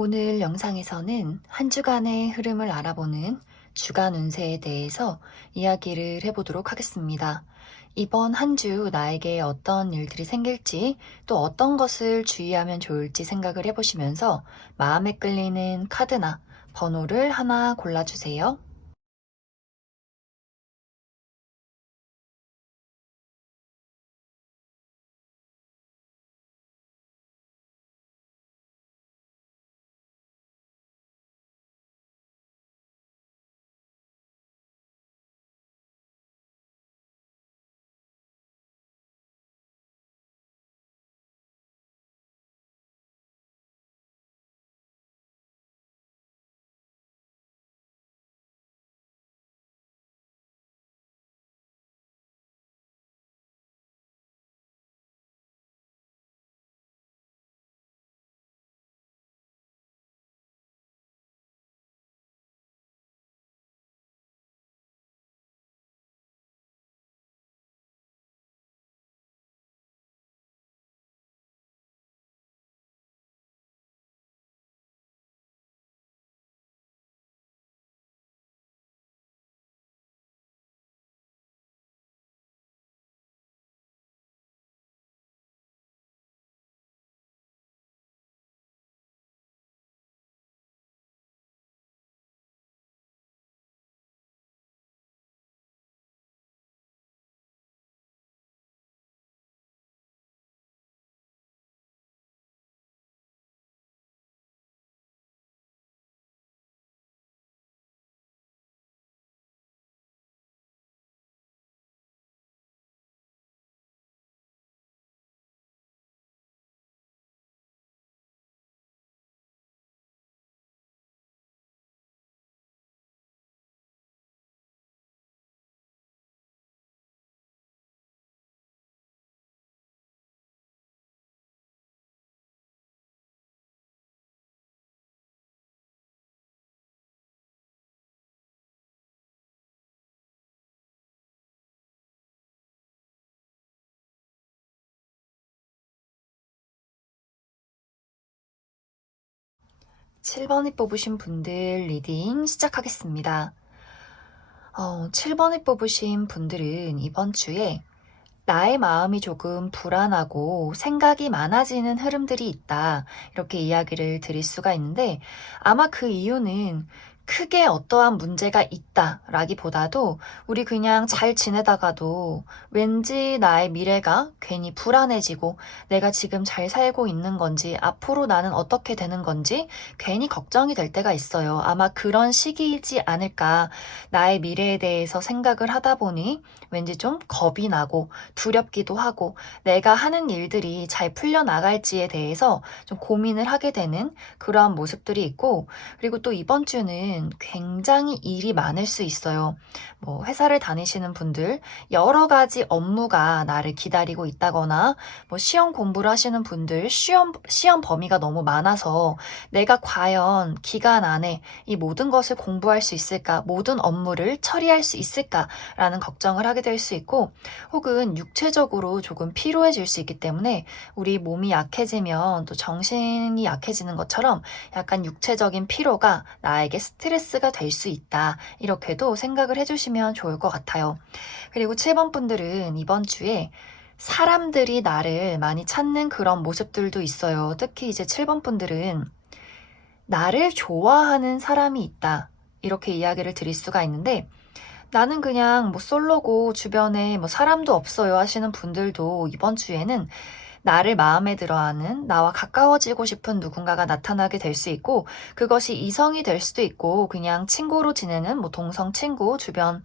오늘 영상에서는 한 주간의 흐름을 알아보는 주간 운세에 대해서 이야기를 해보도록 하겠습니다. 이번 한 주 나에게 어떤 일들이 생길지 또 어떤 것을 주의하면 좋을지 생각을 해보시면서 마음에 끌리는 카드나 번호를 하나 골라주세요. 칠 7번을 뽑으신 분들 리딩 시작하겠습니다. 7번을 뽑으신 분들은 이번 주에 나의 마음이 조금 불안하고 생각이 많아지는 흐름들이 있다. 이렇게 이야기를 드릴 수가 있는데 아마 그 이유는 크게 어떠한 문제가 있다라기보다도 우리 그냥 잘 지내다가도 왠지 나의 미래가 괜히 불안해지고 내가 지금 잘 살고 있는 건지 앞으로 나는 어떻게 되는 건지 괜히 걱정이 될 때가 있어요. 아마 그런 시기이지 않을까. 나의 미래에 대해서 생각을 하다 보니 왠지 좀 겁이 나고 두렵기도 하고 내가 하는 일들이 잘 풀려나갈지에 대해서 좀 고민을 하게 되는 그러한 모습들이 있고, 그리고 또 이번 주는 굉장히 일이 많을 수 있어요. 뭐 회사를 다니시는 분들 여러 가지 업무가 나를 기다리고 있다거나 뭐 시험 공부를 하시는 분들 시험 범위가 너무 많아서 내가 과연 기간 안에 이 모든 것을 공부할 수 있을까, 모든 업무를 처리할 수 있을까라는 걱정을 하게 될 수 있고, 혹은 육체적으로 조금 피로해질 수 있기 때문에 우리 몸이 약해지면 또 정신이 약해지는 것처럼 약간 육체적인 피로가 나에게 스트레스가 될 수 있다. 이렇게도 생각을 해주시면 좋을 것 같아요. 그리고 7번 분들은 이번 주에 사람들이 나를 많이 찾는 그런 모습들도 있어요. 특히 이제 7번 분들은 나를 좋아하는 사람이 있다. 이렇게 이야기를 드릴 수가 있는데, 나는 그냥 뭐 솔로고 주변에 뭐 사람도 없어요 하시는 분들도 이번 주에는 나를 마음에 들어하는, 나와 가까워지고 싶은 누군가가 나타나게 될 수 있고, 그것이 이성이 될 수도 있고 그냥 친구로 지내는 뭐 동성 친구, 주변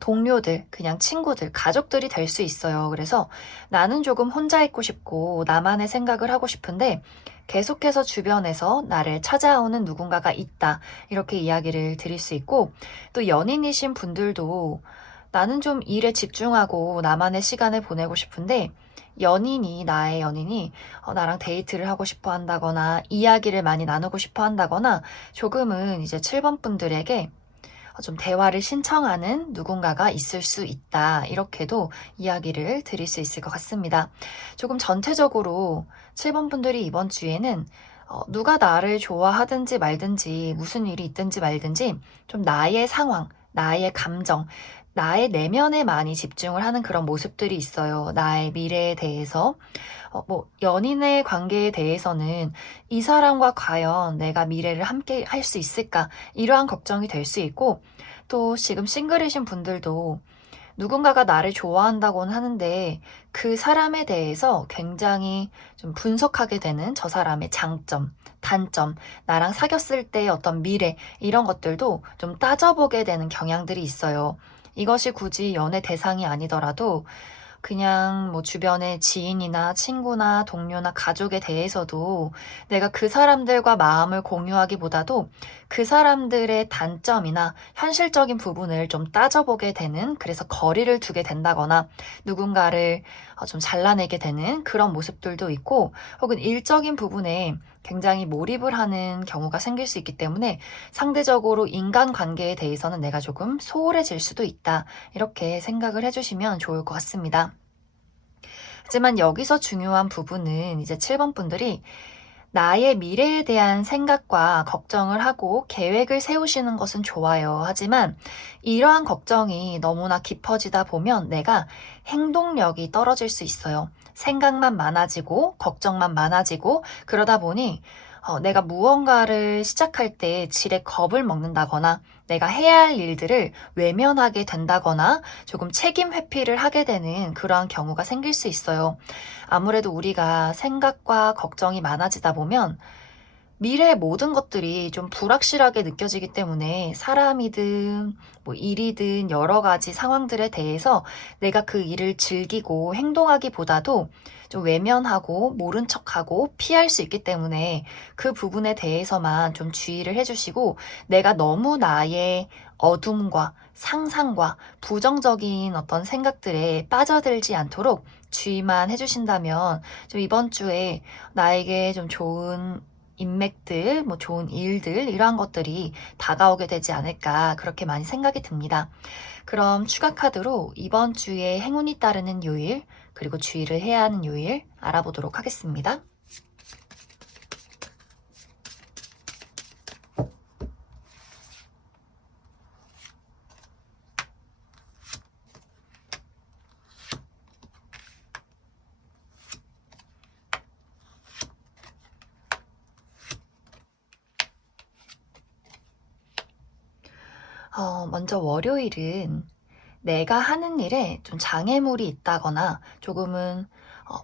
동료들, 그냥 친구들, 가족들이 될 수 있어요. 그래서 나는 조금 혼자 있고 싶고 나만의 생각을 하고 싶은데 계속해서 주변에서 나를 찾아오는 누군가가 있다. 이렇게 이야기를 드릴 수 있고, 또 연인이신 분들도 나는 좀 일에 집중하고 나만의 시간을 보내고 싶은데 나의 연인이 나랑 데이트를 하고 싶어 한다거나 이야기를 많이 나누고 싶어 한다거나 조금은 이제 7번 분들에게 좀 대화를 신청하는 누군가가 있을 수 있다. 이렇게도 이야기를 드릴 수 있을 것 같습니다. 조금 전체적으로 7번 분들이 이번 주에는 누가 나를 좋아하든지 말든지 무슨 일이 있든지 말든지 좀 나의 상황, 나의 감정, 나의 내면에 많이 집중을 하는 그런 모습들이 있어요. 나의 미래에 대해서. 뭐 연인의 관계에 대해서는 '이 사람과 과연 내가 미래를 함께 할 수 있을까?' 이러한 걱정이 될 수 있고, 또 지금 싱글이신 분들도 누군가가 나를 좋아한다고는 하는데 그 사람에 대해서 굉장히 좀 분석하게 되는, 저 사람의 장점, 단점, 나랑 사귀었을 때 어떤 미래, 이런 것들도 좀 따져보게 되는 경향들이 있어요. 이것이 굳이 연애 대상이 아니더라도 그냥 뭐 주변의 지인이나 친구나 동료나 가족에 대해서도 내가 그 사람들과 마음을 공유하기보다도 그 사람들의 단점이나 현실적인 부분을 좀 따져보게 되는, 그래서 거리를 두게 된다거나 누군가를 좀 잘라내게 되는 그런 모습들도 있고, 혹은 일적인 부분에 굉장히 몰입을 하는 경우가 생길 수 있기 때문에 상대적으로 인간관계에 대해서는 내가 조금 소홀해질 수도 있다. 이렇게 생각을 해주시면 좋을 것 같습니다. 하지만 여기서 중요한 부분은 이제 7번 분들이 나의 미래에 대한 생각과 걱정을 하고 계획을 세우시는 것은 좋아요. 하지만 이러한 걱정이 너무나 깊어지다 보면 내가 행동력이 떨어질 수 있어요. 생각만 많아지고 걱정만 많아지고 그러다 보니 내가 무언가를 시작할 때 지레 겁을 먹는다거나 내가 해야 할 일들을 외면하게 된다거나 조금 책임 회피를 하게 되는 그러한 경우가 생길 수 있어요. 아무래도 우리가 생각과 걱정이 많아지다 보면 미래의 모든 것들이 좀 불확실하게 느껴지기 때문에 사람이든 뭐 일이든 여러 가지 상황들에 대해서 내가 그 일을 즐기고 행동하기보다도 좀 외면하고 모른 척하고 피할 수 있기 때문에 그 부분에 대해서만 좀 주의를 해주시고, 내가 너무 나의 어둠과 상상과 부정적인 어떤 생각들에 빠져들지 않도록 주의만 해주신다면 좀 이번 주에 나에게 좀 좋은 인맥들, 뭐 좋은 일들, 이러한 것들이 다가오게 되지 않을까, 그렇게 많이 생각이 듭니다. 그럼 추가 카드로 이번 주에 행운이 따르는 요일, 그리고 주의를 해야 하는 요일 알아보도록 하겠습니다. 먼저 월요일은 내가 하는 일에 좀 장애물이 있다거나 조금은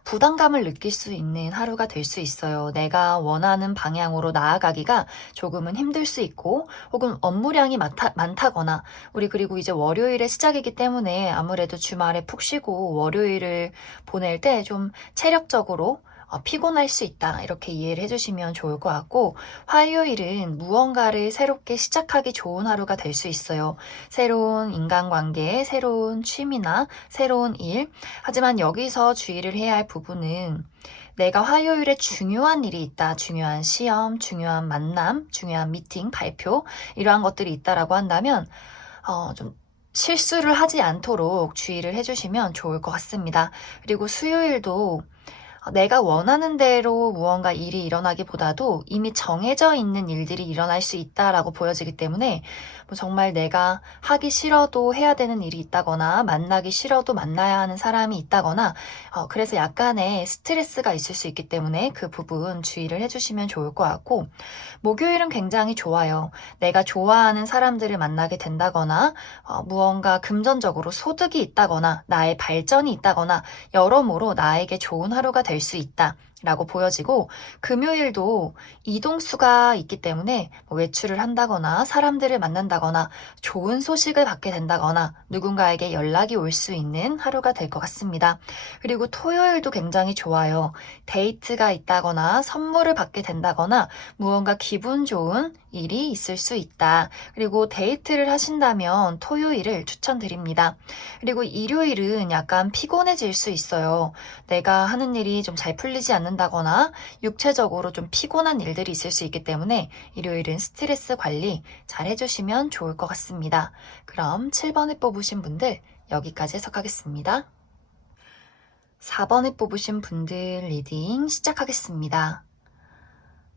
부담감을 느낄 수 있는 하루가 될 수 있어요. 내가 원하는 방향으로 나아가기가 조금은 힘들 수 있고, 혹은 업무량이 많다거나, 우리 그리고 이제 월요일의 시작이기 때문에 아무래도 주말에 푹 쉬고 월요일을 보낼 때 좀 체력적으로 피곤할 수 있다. 이렇게 이해를 해주시면 좋을 것 같고, 화요일은 무언가를 새롭게 시작하기 좋은 하루가 될 수 있어요. 새로운 인간관계, 새로운 취미나 새로운 일. 하지만 여기서 주의를 해야 할 부분은 내가 화요일에 중요한 일이 있다. 중요한 시험, 중요한 만남, 중요한 미팅, 발표, 이러한 것들이 있다라고 한다면 좀 실수를 하지 않도록 주의를 해주시면 좋을 것 같습니다. 그리고 수요일도 내가 원하는 대로 무언가 일이 일어나기보다도 이미 정해져 있는 일들이 일어날 수 있다라고 보여지기 때문에, 뭐 정말 내가 하기 싫어도 해야 되는 일이 있다거나 만나기 싫어도 만나야 하는 사람이 있다거나 그래서 약간의 스트레스가 있을 수 있기 때문에 그 부분 주의를 해주시면 좋을 것 같고, 목요일은 굉장히 좋아요. 내가 좋아하는 사람들을 만나게 된다거나 무언가 금전적으로 소득이 있다거나 나의 발전이 있다거나 여러모로 나에게 좋은 하루가 될 수 있다 라고 보여지고, 금요일도 이동수가 있기 때문에 뭐 외출을 한다거나 사람들을 만난다거나 좋은 소식을 받게 된다거나 누군가에게 연락이 올 수 있는 하루가 될 것 같습니다. 그리고 토요일도 굉장히 좋아요. 데이트가 있다거나 선물을 받게 된다거나 무언가 기분 좋은 일이 있을 수 있다. 그리고 데이트를 하신다면 토요일을 추천드립니다. 그리고 일요일은 약간 피곤해질 수 있어요. 내가 하는 일이 좀 잘 풀리지 않는다거나 육체적으로 좀 피곤한 일들이 있을 수 있기 때문에 일요일은 스트레스 관리 잘 해주시면 좋을 것 같습니다. 그럼 7번에 뽑으신 분들 여기까지 해석하겠습니다. 4번에 뽑으신 분들 리딩 시작하겠습니다.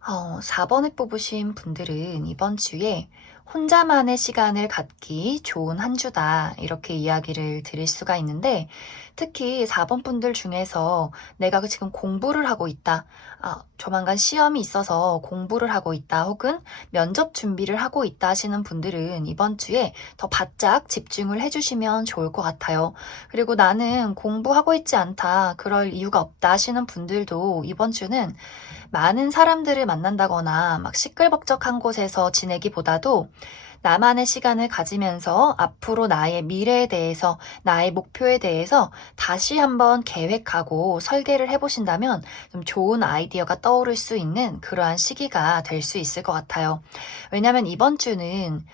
4번에 뽑으신 분들은 이번 주에 혼자만의 시간을 갖기 좋은 한 주다. 이렇게 이야기를 드릴 수가 있는데, 특히 4번 분들 중에서 내가 지금 공부를 하고 있다. 조만간 시험이 있어서 공부를 하고 있다. 혹은 면접 준비를 하고 있다 하시는 분들은 이번 주에 더 바짝 집중을 해주시면 좋을 것 같아요. 그리고 나는 공부하고 있지 않다. 그럴 이유가 없다 하시는 분들도 이번 주는 많은 사람들을 만난다거나 막 시끌벅적한 곳에서 지내기보다도 나만의 시간을 가지면서 앞으로 나의 미래에 대해서, 나의 목표에 대해서 다시 한번 계획하고 설계를 해보신다면 좀 좋은 아이디어가 떠오를 수 있는 그러한 시기가 될 수 있을 것 같아요. 왜냐하면 이번 주는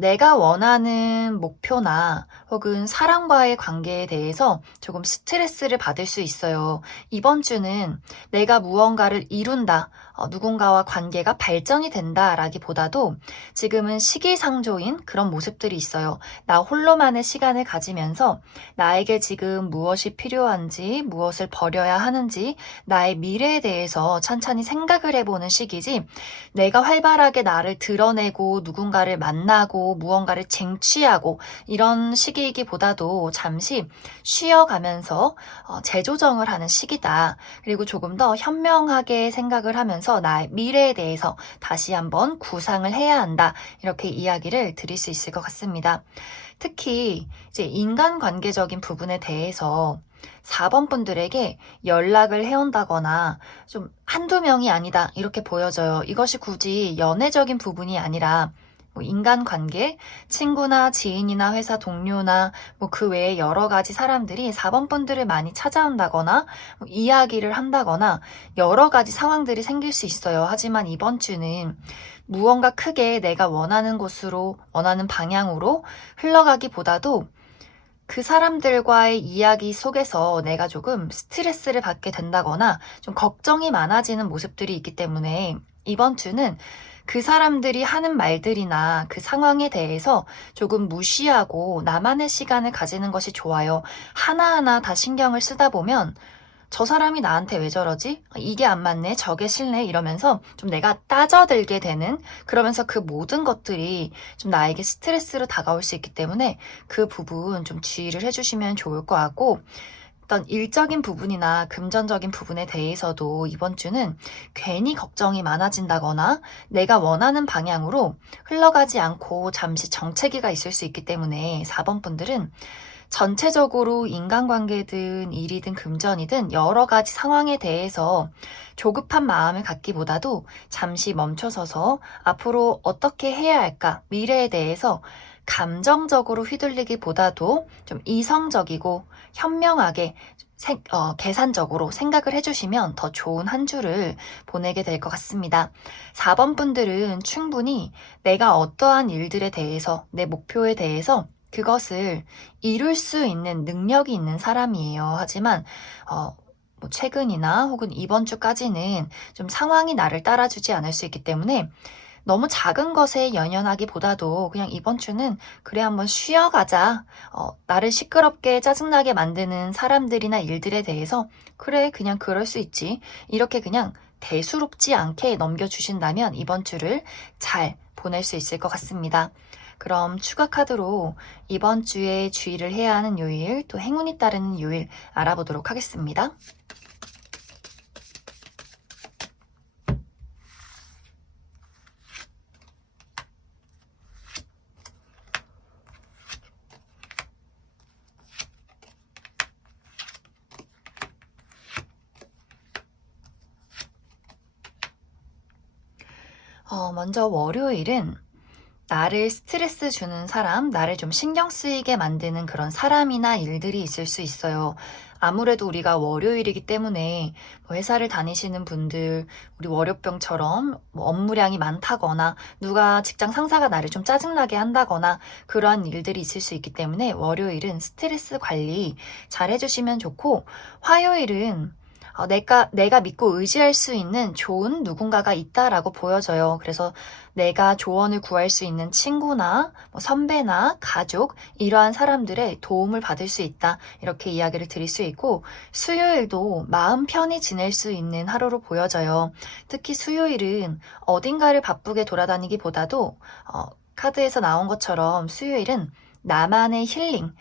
내가 원하는 목표나 혹은 사람과의 관계에 대해서 조금 스트레스를 받을 수 있어요. 이번 주는 내가 무언가를 이룬다, 누군가와 관계가 발전이 된다라기보다도 지금은 시기상조인 그런 모습들이 있어요. 나 홀로만의 시간을 가지면서 나에게 지금 무엇이 필요한지, 무엇을 버려야 하는지, 나의 미래에 대해서 찬찬히 생각을 해보는 시기지, 내가 활발하게 나를 드러내고 누군가를 만나고 무언가를 쟁취하고 이런 시기이기보다도 잠시 쉬어가면서 재조정을 하는 시기다. 그리고 조금 더 현명하게 생각을 하면서 나의 미래에 대해서 다시 한번 구상을 해야 한다. 이렇게 이야기를 드릴 수 있을 것 같습니다. 특히 이제 인간관계적인 부분에 대해서 4번 분들에게 연락을 해온다거나 좀 한두 명이 아니다 이렇게 보여져요. 이것이 굳이 연애적인 부분이 아니라 뭐 인간관계, 친구나 지인이나 회사 동료나 뭐 그 외에 여러 가지 사람들이 4번 분들을 많이 찾아온다거나 뭐 이야기를 한다거나 여러 가지 상황들이 생길 수 있어요. 하지만 이번 주는 무언가 크게 내가 원하는 곳으로, 원하는 방향으로 흘러가기보다도 그 사람들과의 이야기 속에서 내가 조금 스트레스를 받게 된다거나 좀 걱정이 많아지는 모습들이 있기 때문에 이번 주는 그 사람들이 하는 말들이나 그 상황에 대해서 조금 무시하고 나만의 시간을 가지는 것이 좋아요. 하나하나 다 신경을 쓰다 보면 저 사람이 나한테 왜 저러지? 이게 안 맞네, 저게 싫네 이러면서 좀 내가 따져들게 되는, 그러면서 그 모든 것들이 좀 나에게 스트레스로 다가올 수 있기 때문에 그 부분 좀 주의를 해주시면 좋을 것 같고, 어떤 일적인 부분이나 금전적인 부분에 대해서도 이번 주는 괜히 걱정이 많아진다거나 내가 원하는 방향으로 흘러가지 않고 잠시 정체기가 있을 수 있기 때문에 4번 분들은 전체적으로 인간관계든 일이든 금전이든 여러 가지 상황에 대해서 조급한 마음을 갖기보다도 잠시 멈춰서서 앞으로 어떻게 해야 할까, 미래에 대해서 감정적으로 휘둘리기보다도 좀 이성적이고 현명하게 계산적으로 생각을 해주시면 더 좋은 한 주를 보내게 될 것 같습니다. 4번 분들은 충분히 내가 어떠한 일들에 대해서, 내 목표에 대해서 그것을 이룰 수 있는 능력이 있는 사람이에요. 하지만 뭐 최근이나 혹은 이번 주까지는 좀 상황이 나를 따라주지 않을 수 있기 때문에 너무 작은 것에 연연하기보다도 그냥 이번 주는 그래 한번 쉬어가자. 나를 시끄럽게 짜증나게 만드는 사람들이나 일들에 대해서 그래 그냥 그럴 수 있지. 이렇게 그냥 대수롭지 않게 넘겨주신다면 이번 주를 잘 보낼 수 있을 것 같습니다. 그럼 추가 카드로 이번 주에 주의를 해야 하는 요일, 또 행운이 따르는 요일 알아보도록 하겠습니다. 먼저 월요일은 나를 스트레스 주는 사람, 나를 좀 신경 쓰이게 만드는 그런 사람이나 일들이 있을 수 있어요. 아무래도 우리가 월요일이기 때문에 뭐 회사를 다니시는 분들, 우리 월요병처럼 뭐 업무량이 많다거나 누가 직장 상사가 나를 좀 짜증나게 한다거나 그러한 일들이 있을 수 있기 때문에 월요일은 스트레스 관리 잘 해주시면 좋고, 화요일은 내가 믿고 의지할 수 있는 좋은 누군가가 있다라고 보여져요. 그래서 내가 조언을 구할 수 있는 친구나 뭐 선배나 가족, 이러한 사람들의 도움을 받을 수 있다. 이렇게 이야기를 드릴 수 있고, 수요일도 마음 편히 지낼 수 있는 하루로 보여져요. 특히 수요일은 어딘가를 바쁘게 돌아다니기보다도 카드에서 나온 것처럼 수요일은 나만의 힐링,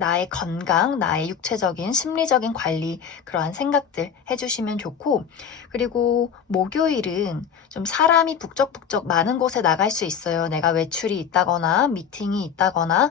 나의 건강, 나의 육체적인, 심리적인 관리, 그러한 생각들 해주시면 좋고, 그리고 목요일은 좀 사람이 북적북적 많은 곳에 나갈 수 있어요. 내가 외출이 있다거나, 미팅이 있다거나,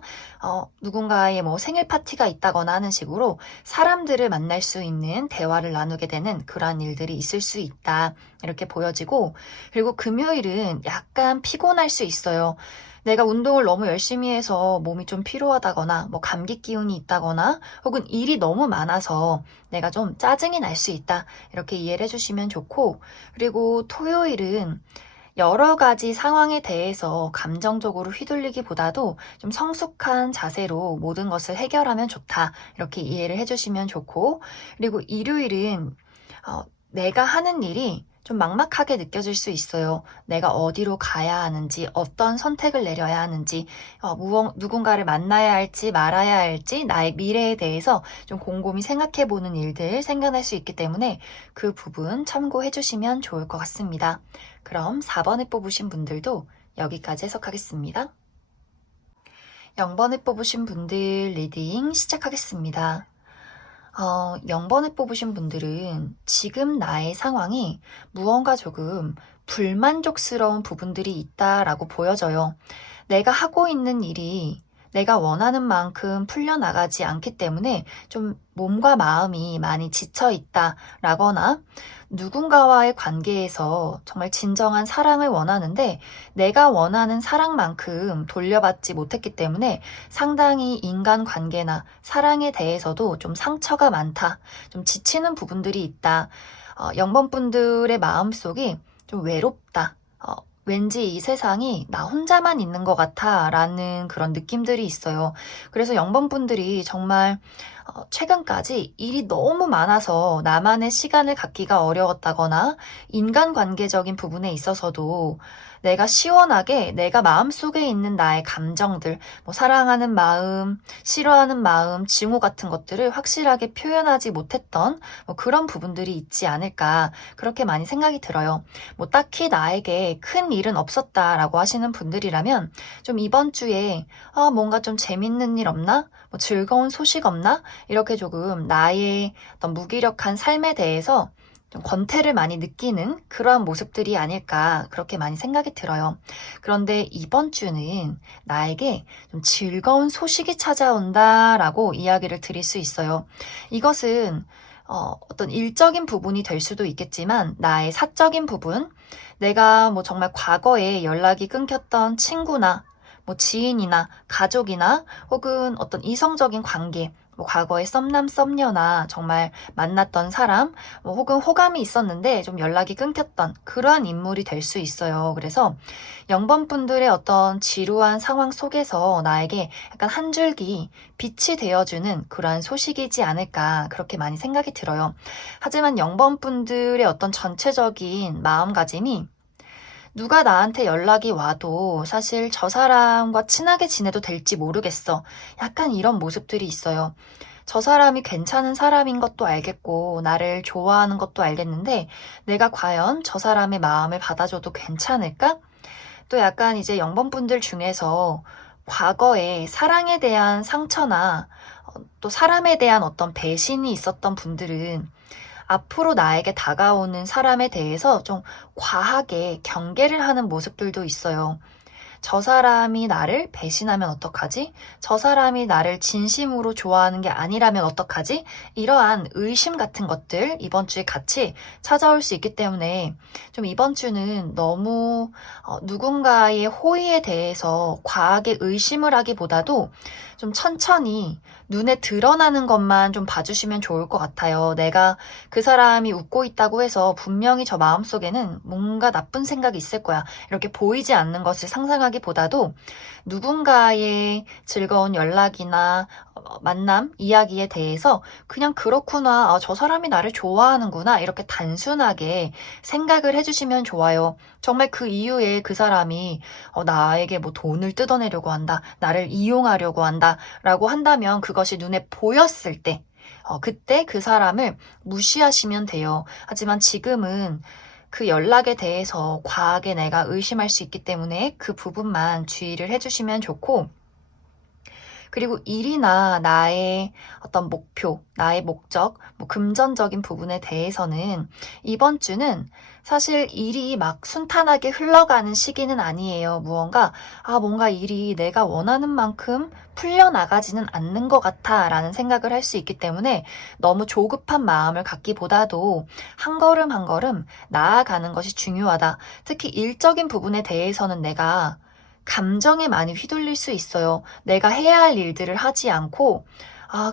누군가의 뭐 생일 파티가 있다거나 하는 식으로 사람들을 만날 수 있는, 대화를 나누게 되는 그러한 일들이 있을 수 있다. 이렇게 보여지고, 그리고 금요일은 약간 피곤할 수 있어요. 내가 운동을 너무 열심히 해서 몸이 좀 피로하다거나, 뭐 감기 기운이 있다거나, 혹은 일이 너무 많아서 내가 좀 짜증이 날 수 있다. 이렇게 이해를 해주시면 좋고, 그리고 토요일은 여러 가지 상황에 대해서 감정적으로 휘둘리기보다도 좀 성숙한 자세로 모든 것을 해결하면 좋다. 이렇게 이해를 해주시면 좋고, 그리고 일요일은 내가 하는 일이 좀 막막하게 느껴질 수 있어요. 내가 어디로 가야 하는지, 어떤 선택을 내려야 하는지, 누군가를 만나야 할지 말아야 할지, 나의 미래에 대해서 좀 곰곰이 생각해보는 일들 생겨날 수 있기 때문에 그 부분 참고해 주시면 좋을 것 같습니다. 그럼 4번에 뽑으신 분들도 여기까지 해석하겠습니다. 0번에 뽑으신 분들 리딩 시작하겠습니다. 0번을 뽑으신 분들은 지금 나의 상황이 무언가 조금 불만족스러운 부분들이 있다라고 보여져요. 내가 하고 있는 일이 내가 원하는 만큼 풀려나가지 않기 때문에 좀 몸과 마음이 많이 지쳐 있다라거나, 누군가와의 관계에서 정말 진정한 사랑을 원하는데 내가 원하는 사랑만큼 돌려받지 못했기 때문에 상당히 인간관계나 사랑에 대해서도 좀 상처가 많다, 좀 지치는 부분들이 있다. 0번 분들의 마음속이 좀 외롭다. 왠지 이 세상이 나 혼자만 있는 것 같아 라는 그런 느낌들이 있어요. 그래서 0번 분들이 정말 최근까지 일이 너무 많아서 나만의 시간을 갖기가 어려웠다거나, 인간관계적인 부분에 있어서도 내가 시원하게 내가 마음속에 있는 나의 감정들, 뭐 사랑하는 마음, 싫어하는 마음, 증오 같은 것들을 확실하게 표현하지 못했던 뭐 그런 부분들이 있지 않을까, 그렇게 많이 생각이 들어요. 뭐 딱히 나에게 큰 일은 없었다라고 하시는 분들이라면 좀 이번 주에 뭔가 좀 재밌는 일 없나? 뭐 즐거운 소식 없나? 이렇게 조금 나의 어떤 무기력한 삶에 대해서 좀 권태를 많이 느끼는 그러한 모습들이 아닐까, 그렇게 많이 생각이 들어요. 그런데 이번 주는 나에게 좀 즐거운 소식이 찾아온다라고 이야기를 드릴 수 있어요. 이것은 어떤 일적인 부분이 될 수도 있겠지만 나의 사적인 부분, 내가 뭐 정말 과거에 연락이 끊겼던 친구나 뭐 지인이나 가족이나 혹은 어떤 이성적인 관계, 뭐 과거에 썸남 썸녀나 정말 만났던 사람, 뭐 혹은 호감이 있었는데 좀 연락이 끊겼던 그러한 인물이 될 수 있어요. 그래서 0번 분들의 어떤 지루한 상황 속에서 나에게 약간 한 줄기 빛이 되어주는 그러한 소식이지 않을까, 그렇게 많이 생각이 들어요. 하지만 0번 분들의 어떤 전체적인 마음가짐이, 누가 나한테 연락이 와도 사실 저 사람과 친하게 지내도 될지 모르겠어, 약간 이런 모습들이 있어요. 저 사람이 괜찮은 사람인 것도 알겠고 나를 좋아하는 것도 알겠는데 내가 과연 저 사람의 마음을 받아줘도 괜찮을까? 또 약간 이제 0번 분들 중에서 과거에 사랑에 대한 상처나 또 사람에 대한 어떤 배신이 있었던 분들은 앞으로 나에게 다가오는 사람에 대해서 좀 과하게 경계를 하는 모습들도 있어요. 저 사람이 나를 배신하면 어떡하지? 저 사람이 나를 진심으로 좋아하는 게 아니라면 어떡하지? 이러한 의심 같은 것들 이번 주에 같이 찾아올 수 있기 때문에 좀 이번 주는 너무 누군가의 호의에 대해서 과하게 의심을 하기보다도 좀 천천히 눈에 드러나는 것만 좀 봐주시면 좋을 것 같아요. 내가 그 사람이 웃고 있다고 해서 분명히 저 마음속에는 뭔가 나쁜 생각이 있을 거야, 이렇게 보이지 않는 것을 상상하면 집중하기보다도 누군가의 즐거운 연락이나 만남, 이야기에 대해서 그냥 그렇구나, 저 사람이 나를 좋아하는구나, 이렇게 단순하게 생각을 해주시면 좋아요. 정말 그 이후에 그 사람이 나에게 뭐 돈을 뜯어내려고 한다, 나를 이용하려고 한다, 라고 한다면 그것이 눈에 보였을 때, 그때 그 사람을 무시하시면 돼요. 하지만 지금은 그 연락에 대해서 과하게 내가 의심할 수 있기 때문에 그 부분만 주의를 해주시면 좋고, 그리고 일이나 나의 어떤 목표, 나의 목적, 뭐 금전적인 부분에 대해서는 이번 주는 사실 일이 막 순탄하게 흘러가는 시기는 아니에요. 뭔가 일이 내가 원하는 만큼 풀려나가지는 않는 것 같아 라는 생각을 할 수 있기 때문에 너무 조급한 마음을 갖기보다도 한 걸음 한 걸음 나아가는 것이 중요하다. 특히 일적인 부분에 대해서는 내가 감정에 많이 휘둘릴 수 있어요. 내가 해야 할 일들을 하지 않고,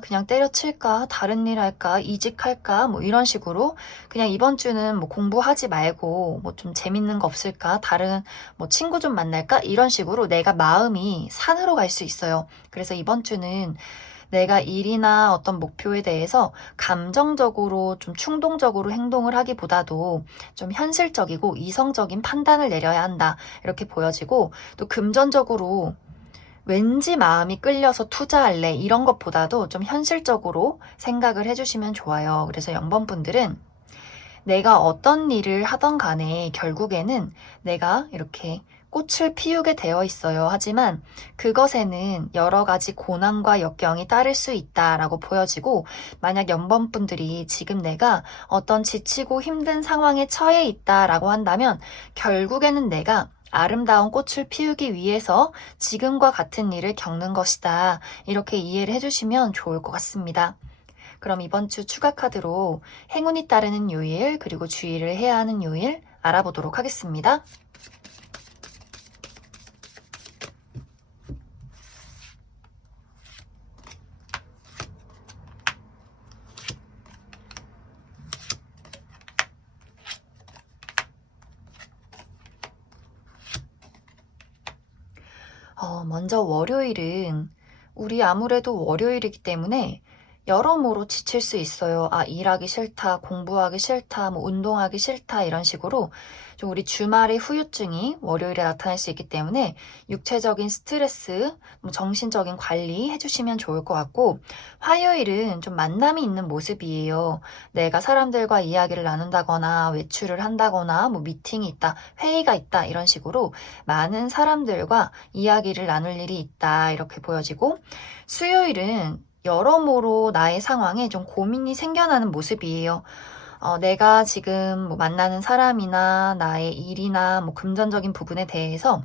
그냥 때려칠까? 다른 일 할까? 이직할까? 뭐 이런 식으로 그냥 이번 주는 뭐 공부하지 말고 뭐 좀 재밌는 거 없을까? 다른 뭐 친구 좀 만날까? 이런 식으로 내가 마음이 산으로 갈 수 있어요. 그래서 이번 주는 내가 일이나 어떤 목표에 대해서 감정적으로 좀 충동적으로 행동을 하기보다도 좀 현실적이고 이성적인 판단을 내려야 한다. 이렇게 보여지고, 또 금전적으로 왠지 마음이 끌려서 투자할래 이런 것보다도 좀 현실적으로 생각을 해주시면 좋아요. 그래서 0번 분들은 내가 어떤 일을 하던 간에 결국에는 내가 이렇게 꽃을 피우게 되어 있어요. 하지만 그것에는 여러 가지 고난과 역경이 따를 수 있다라고 보여지고, 만약 연번분들이 지금 내가 어떤 지치고 힘든 상황에 처해 있다라고 한다면 결국에는 내가 아름다운 꽃을 피우기 위해서 지금과 같은 일을 겪는 것이다. 이렇게 이해를 해주시면 좋을 것 같습니다. 그럼 이번 주 추가 카드로 행운이 따르는 요일, 그리고 주의를 해야 하는 요일 알아보도록 하겠습니다. 먼저 월요일은 우리 아무래도 월요일이기 때문에 여러모로 지칠 수 있어요. 일하기 싫다, 공부하기 싫다, 뭐 운동하기 싫다 이런 식으로 좀 우리 주말의 후유증이 월요일에 나타날 수 있기 때문에 육체적인 스트레스, 뭐 정신적인 관리 해주시면 좋을 것 같고, 화요일은 좀 만남이 있는 모습이에요. 내가 사람들과 이야기를 나눈다거나 외출을 한다거나 뭐 미팅이 있다, 회의가 있다 이런 식으로 많은 사람들과 이야기를 나눌 일이 있다 이렇게 보여지고, 수요일은 여러모로 나의 상황에 좀 고민이 생겨나는 모습이에요. 내가 지금 뭐 만나는 사람이나 나의 일이나 뭐 금전적인 부분에 대해서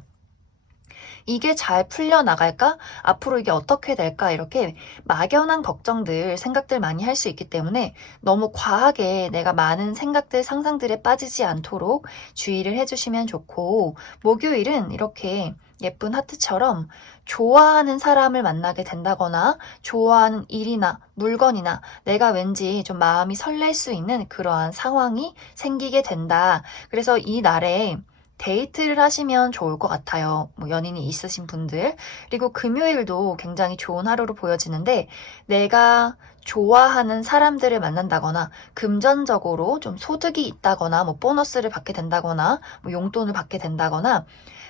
이게 잘 풀려나갈까? 앞으로 이게 어떻게 될까? 이렇게 막연한 걱정들, 생각들 많이 할 수 있기 때문에 너무 과하게 내가 많은 생각들, 상상들에 빠지지 않도록 주의를 해주시면 좋고, 목요일은 이렇게 예쁜 하트처럼 좋아하는 사람을 만나게 된다거나 좋아하는 일이나 물건이나 내가 왠지 좀 마음이 설렐 수 있는 그러한 상황이 생기게 된다. 그래서 이 날에 데이트를 하시면 좋을 것 같아요. 뭐 연인이 있으신 분들. 그리고 금요일도 굉장히 좋은 하루로 보여지는데, 내가 좋아하는 사람들을 만난다거나 금전적으로 좀 소득이 있다거나 뭐 보너스를 받게 된다거나 뭐 용돈을 받게 된다거나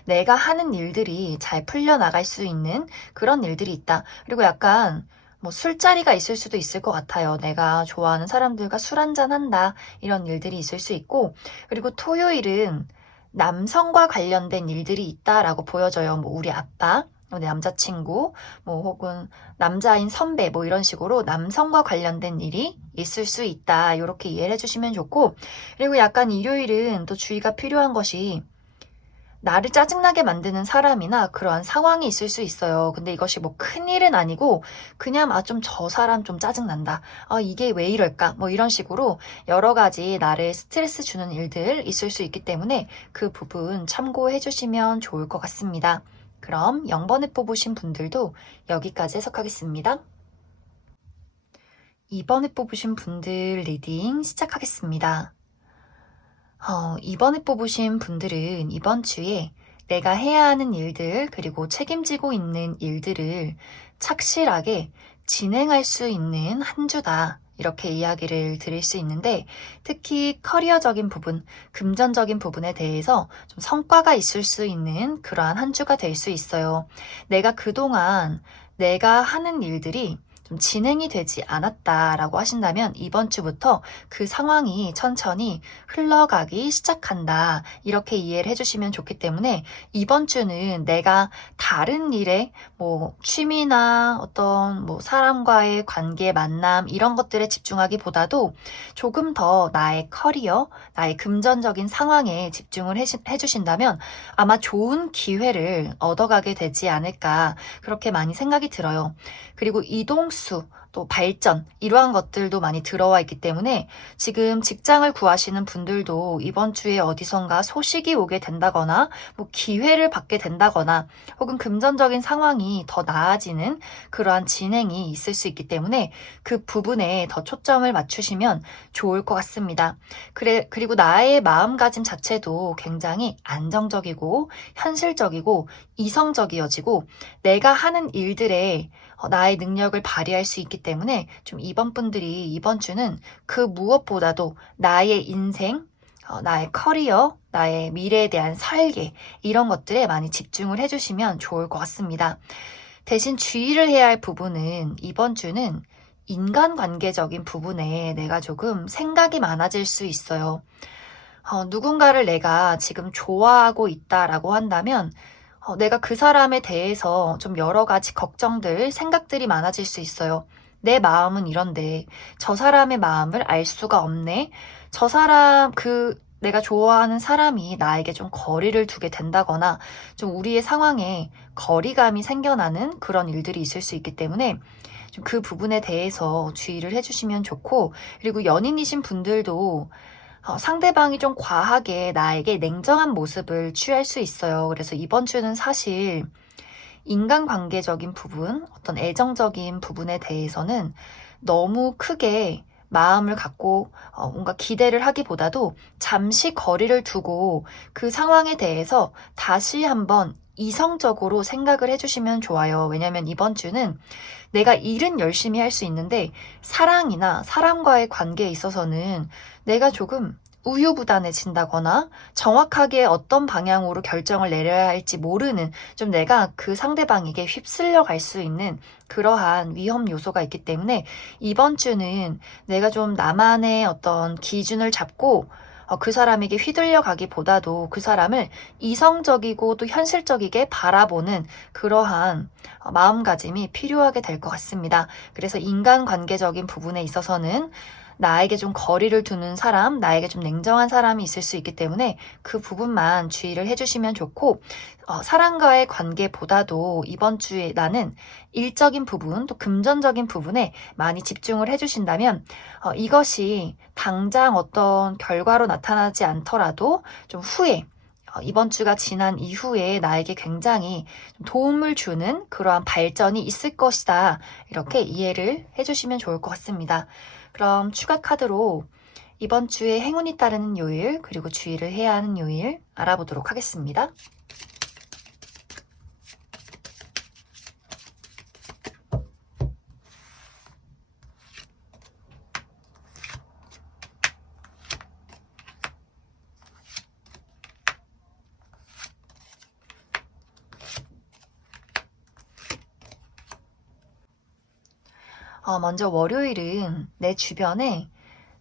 내가 하는 일들이 잘 풀려나갈 수 있는 그런 일들이 있다. 그리고 약간 뭐 술자리가 있을 수도 있을 것 같아요. 내가 좋아하는 사람들과 술 한잔 한다. 이런 일들이 있을 수 있고, 그리고 토요일은 남성과 관련된 일들이 있다라고 보여져요. 뭐 우리 아빠, 내 남자친구, 뭐 혹은 남자인 선배, 뭐 이런 식으로 남성과 관련된 일이 있을 수 있다. 이렇게 이해를 해주시면 좋고, 그리고 약간 일요일은 또 주의가 필요한 것이 나를 짜증나게 만드는 사람이나 그러한 상황이 있을 수 있어요. 근데 이것이 뭐 큰일은 아니고 그냥 좀 저 사람 좀 짜증난다. 이게 왜 이럴까? 뭐 이런 식으로 여러 가지 나를 스트레스 주는 일들 있을 수 있기 때문에 그 부분 참고해 주시면 좋을 것 같습니다. 그럼 0번을 뽑으신 분들도 여기까지 해석하겠습니다. 2번을 뽑으신 분들 리딩 시작하겠습니다. 이번에 뽑으신 분들은 이번 주에 내가 해야 하는 일들, 그리고 책임지고 있는 일들을 착실하게 진행할 수 있는 한 주다. 이렇게 이야기를 드릴 수 있는데, 특히 커리어적인 부분, 금전적인 부분에 대해서 좀 성과가 있을 수 있는 그러한 한 주가 될 수 있어요. 내가 그동안 내가 하는 일들이 좀 진행이 되지 않았다라고 하신다면 이번 주부터 그 상황이 천천히 흘러가기 시작한다. 이렇게 이해를 해주시면 좋기 때문에 이번 주는 내가 다른 일에 뭐 취미나 어떤 뭐 사람과의 관계, 만남 이런 것들에 집중하기보다도 조금 더 나의 커리어, 나의 금전적인 상황에 집중을 해주신다면 아마 좋은 기회를 얻어가게 되지 않을까 그렇게 많이 생각이 들어요. 그리고 이동수, 또 발전, 이러한 것들도 많이 들어와 있기 때문에 지금 직장을 구하시는 분들도 이번 주에 어디선가 소식이 오게 된다거나 뭐 기회를 받게 된다거나 혹은 금전적인 상황이 더 나아지는 그러한 진행이 있을 수 있기 때문에 그 부분에 더 초점을 맞추시면 좋을 것 같습니다. 그리고 나의 마음가짐 자체도 굉장히 안정적이고 현실적이고 이성적이어지고 내가 하는 일들에 나의 능력을 발휘할 수 있기 때문에 좀 이번 분들이 이번 주는 그 무엇보다도 나의 인생, 나의 커리어, 나의 미래에 대한 설계 이런 것들에 많이 집중을 해주시면 좋을 것 같습니다. 대신 주의를 해야 할 부분은 이번 주는 인간관계적인 부분에 내가 조금 생각이 많아질 수 있어요. 누군가를 내가 지금 좋아하고 있다라고 한다면 내가 그 사람에 대해서 좀 여러 가지 걱정들, 생각들이 많아질 수 있어요. 내 마음은 이런데 저 사람의 마음을 알 수가 없네. 저 사람, 내가 좋아하는 사람이 나에게 좀 거리를 두게 된다거나 좀 우리의 상황에 거리감이 생겨나는 그런 일들이 있을 수 있기 때문에 좀 그 부분에 대해서 주의를 해주시면 좋고, 그리고 연인이신 분들도 상대방이 좀 과하게 나에게 냉정한 모습을 취할 수 있어요. 그래서 이번 주는 사실 인간관계적인 부분, 어떤 애정적인 부분에 대해서는 너무 크게 마음을 갖고 뭔가 기대를 하기보다도 잠시 거리를 두고 그 상황에 대해서 다시 한번 이성적으로 생각을 해주시면 좋아요. 왜냐하면 이번 주는 내가 일은 열심히 할 수 있는데 사랑이나 사람과의 관계에 있어서는 내가 조금 우유부단해진다거나 정확하게 어떤 방향으로 결정을 내려야 할지 모르는 좀 내가 그 상대방에게 휩쓸려 갈 수 있는 그러한 위험 요소가 있기 때문에 이번 주는 내가 좀 나만의 어떤 기준을 잡고 그 사람에게 휘둘려 가기보다도 그 사람을 이성적이고 또 현실적이게 바라보는 그러한 마음가짐이 필요하게 될 것 같습니다. 그래서 인간관계적인 부분에 있어서는 나에게 좀 거리를 두는 사람, 나에게 좀 냉정한 사람이 있을 수 있기 때문에 그 부분만 주의를 해주시면 좋고, 사람과의 관계보다도 이번 주에 나는 일적인 부분, 또 금전적인 부분에 많이 집중을 해주신다면, 이것이 당장 어떤 결과로 나타나지 않더라도 좀 후에, 이번 주가 지난 이후에 나에게 굉장히 도움을 주는 그러한 발전이 있을 것이다. 이렇게 이해를 해주시면 좋을 것 같습니다. 그럼 추가 카드로 이번 주에 행운이 따르는 요일, 그리고 주의를 해야 하는 요일 알아보도록 하겠습니다. 먼저 월요일은 내 주변에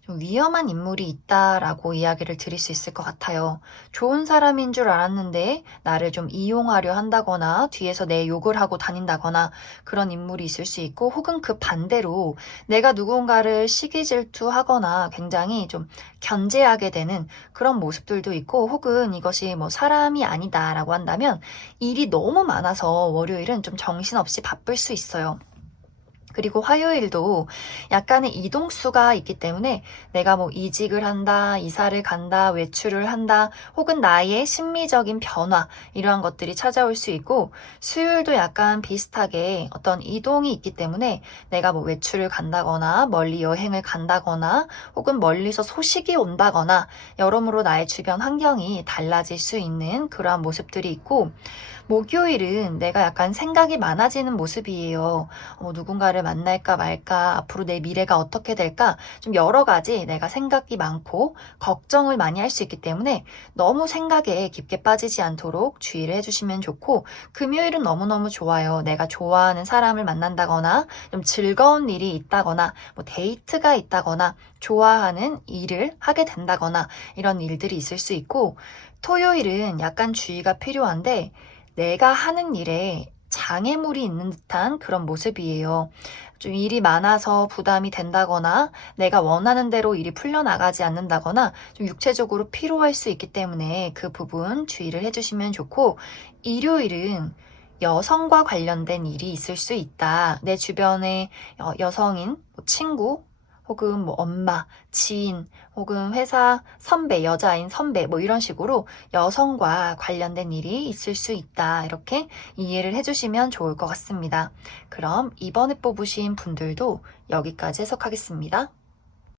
좀 위험한 인물이 있다라고 이야기를 드릴 수 있을 것 같아요. 좋은 사람인 줄 알았는데 나를 좀 이용하려 한다거나 뒤에서 내 욕을 하고 다닌다거나 그런 인물이 있을 수 있고, 혹은 그 반대로 내가 누군가를 시기 질투하거나 굉장히 좀 견제하게 되는 그런 모습들도 있고, 혹은 이것이 뭐 사람이 아니다라고 한다면 일이 너무 많아서 월요일은 좀 정신없이 바쁠 수 있어요. 그리고 화요일도 약간의 이동수가 있기 때문에 내가 뭐 이직을 한다, 이사를 간다, 외출을 한다, 혹은 나의 심리적인 변화, 이러한 것들이 찾아올 수 있고, 수요일도 약간 비슷하게 어떤 이동이 있기 때문에 내가 뭐 외출을 간다거나, 멀리 여행을 간다거나, 혹은 멀리서 소식이 온다거나, 여러모로 나의 주변 환경이 달라질 수 있는 그러한 모습들이 있고, 목요일은 내가 약간 생각이 많아지는 모습이에요. 누군가를 만날까 말까, 앞으로 내 미래가 어떻게 될까, 좀 여러 가지 내가 생각이 많고 걱정을 많이 할 수 있기 때문에 너무 생각에 깊게 빠지지 않도록 주의를 해주시면 좋고, 금요일은 너무너무 좋아요. 내가 좋아하는 사람을 만난다거나, 좀 즐거운 일이 있다거나, 뭐 데이트가 있다거나, 좋아하는 일을 하게 된다거나, 이런 일들이 있을 수 있고, 토요일은 약간 주의가 필요한데, 내가 하는 일에 장애물이 있는 듯한 그런 모습이에요. 좀 일이 많아서 부담이 된다거나, 내가 원하는 대로 일이 풀려나가지 않는다거나, 좀 육체적으로 피로할 수 있기 때문에 그 부분 주의를 해주시면 좋고, 일요일은 여성과 관련된 일이 있을 수 있다. 내 주변에 여성인 뭐 친구, 혹은 뭐 엄마, 지인, 혹은 회사 선배, 여자인 선배, 뭐 이런 식으로 여성과 관련된 일이 있을 수 있다. 이렇게 이해를 해주시면 좋을 것 같습니다. 그럼 이번에 뽑으신 분들도 여기까지 해석하겠습니다.